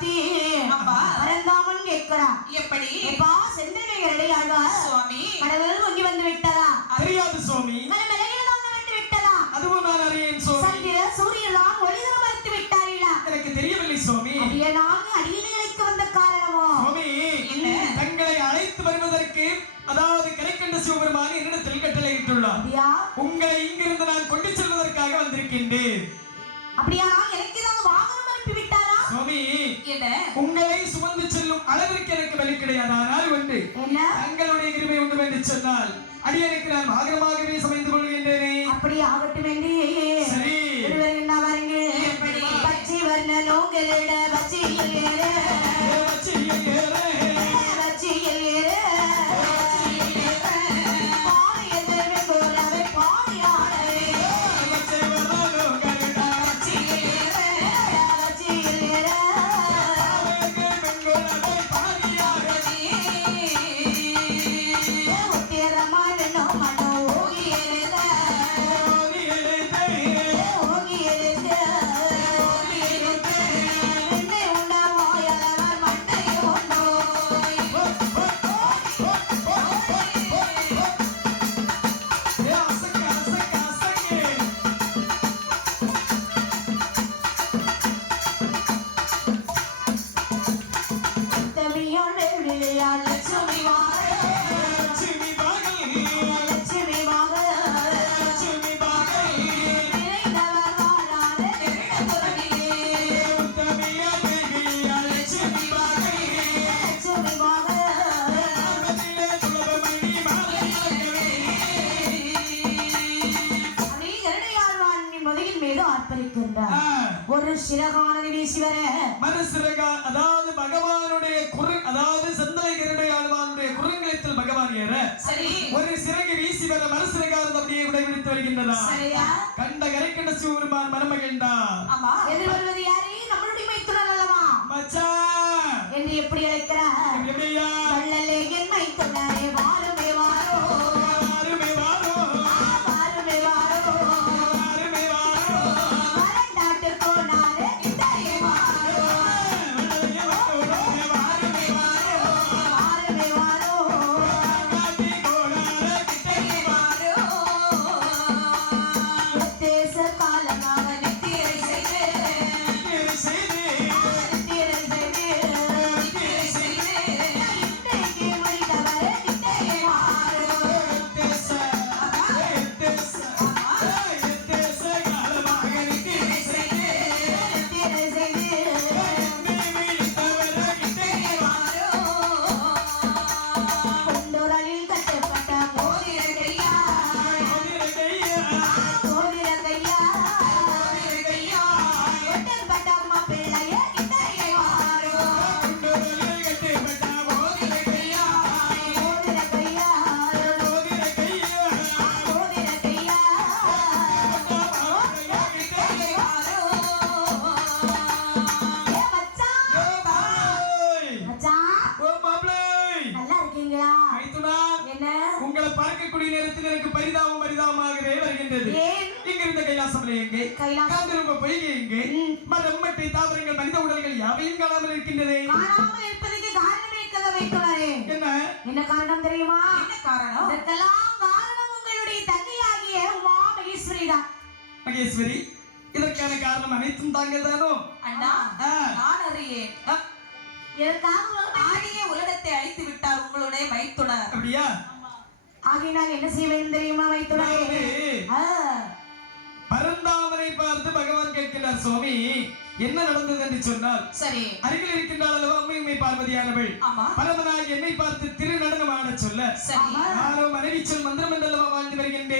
பார்த்தி பரந்தாமன் கேட்கிறா. எப்படி எப்பா செந்தில்வேலரை ஆழ்வார் சுவாமி கடவுள் ஒங்கி வந்து விட்டதா? தெரியாது சுவாமி. மலையில வந்து விட்டதா? அதுவும் நான் அறியேன் சுவாமி. சந்திர சூரியலாம் ஒளிதர மறுத்து விட்டார்களா? எனக்கு தெரியவில்லை சுவாமி. அடியேனுக்கு வந்த காரணமோ சுவாமி தங்களை அழைத்து வருவதற்கு அதாவது கரைக்கண்ட சிவபெருமான் என்னிடத்தில் கட்டளையிட்டுள்ளார். உங்களை இங்கிருந்து நான் கொண்டு செல்வதற்காக வந்திருக்கின்றேன். அப்படியா? எனக்கு ஏதாவது வாகனம் அனுப்பி விட்டாரா? சுவாமி உங்களை சுமந்து செல்லும் அளவிற்கு எனக்கு வழி கிடையாது. ஆனால் ஒன்று தங்களுடைய கிருபை உண்டு என்று சொன்னால் அடியனுக்கு நான் வாகனமாகவே சமைந்து கொள்கின்றேனே. அப்படி ஆகட்டும் என்று சரி என்ன பாருங்க. பச்சை வர்ண நோங்கலிட பச்சையில் ஏறு பச்சையில் ஏறு பச்சையில் ஏறு பாடியதே போலவே பாடியாடே பச்சை வர்ண நோங்கலிட பச்சையில் ஏறு பச்சையில் ஏறு பெண்களே பாடியாடே உத்திரமான மனோ ஓகியேதே ஒரு சிறகானது வீசி வர மறுசிறகா அதாவது பகவானுடைய அதாவது சந்தன கருடையாளனுடைய குறுங்கலத்தில் பகவான் ஏற சரி ஒரு சிறகு வீசி வர மறுசிறகானது அப்படியே உடைவிடுத்து வருகின்றதா? கண்ட கரைக்கண்ட சிவபெருமான் மனமகிழ்ந்தா. ஆமா எதிர்வருவது யாரு? நம்மளுடைய மைத்துனர் அல்லவா மச்சான் என்று எப்படி அழைக்கிறார்? எப்படியா? வள்ளலே என் மைத்துனரே வாருமே வாரோ வாருமே வாரோ வாருமே வாரோ வாருமே வாரோ வரண்டாட்டு போனாரே கிட்டே வாரோ வாருமே வாரோ வாருமே வாரோ காட்டி போனாரே கிட்டே வாரோ தேச காலமாக நித்திரை செய்து செய்தி நித்திரை செய்து இன்றைக்கு முடித்தவரே கிட்டே வாரோ தேச தேச தேச காலமாக நித்திரை செய்தி நித்திரை செய்து கொண்டோராலில் கட்டப்பட்ட மோதிர கையா மோதிர கையா கொட்டப்பட்ட அம்மா பிள்ளைய கிட்டே வாரோ மோதிர கையா மோதிர கையா உங்களை பார்க்கக்கூடிய நேரத்தில் எனக்கு பரிதாபமாகவே வருகின்றது. இங்கிருந்த கைலாசமலை எங்கே? காந்திரும்ப பொய்கை எங்கே? மரம் மட்டை தாவரங்கள் மனித உடல்கள் யாவையும் காணாமல் இருக்கின்றது. என்ன காரணம் தெரியுமா? என்ன காரணம்? இதற்கெல்லாம் காரணம் உங்களுடைய தங்கையாகிய உமா மகேஸ்வரி தான். மகேஸ்வரி இதற்கான காரணம் அனைத்தும் தாங்கள் தானோ? அண்ணா நான் அறியேன். ஆடிய உலகத்தை அழித்து விட்டார் உங்களுடைய மைத்துனர். அப்படியா? ஆகினால் என்ன செய்வேன் தெரியுமா மைத்துனரே? பரந்தாமனை பார்த்து பகவான் கேட்கிறார், சுவாமி என்ன நடந்தது என்று சொன்னால் சரி அருகில் இருக்கின்றாள் அல்லவா அம்மையுமை பார்வதியானவள் பரமனாய் என்னை பார்த்து திருநடனமான சொல்ல நானும் மனைவி சொல் மந்திரம் என்றல்லவா வாழ்ந்து வருகின்றேன்.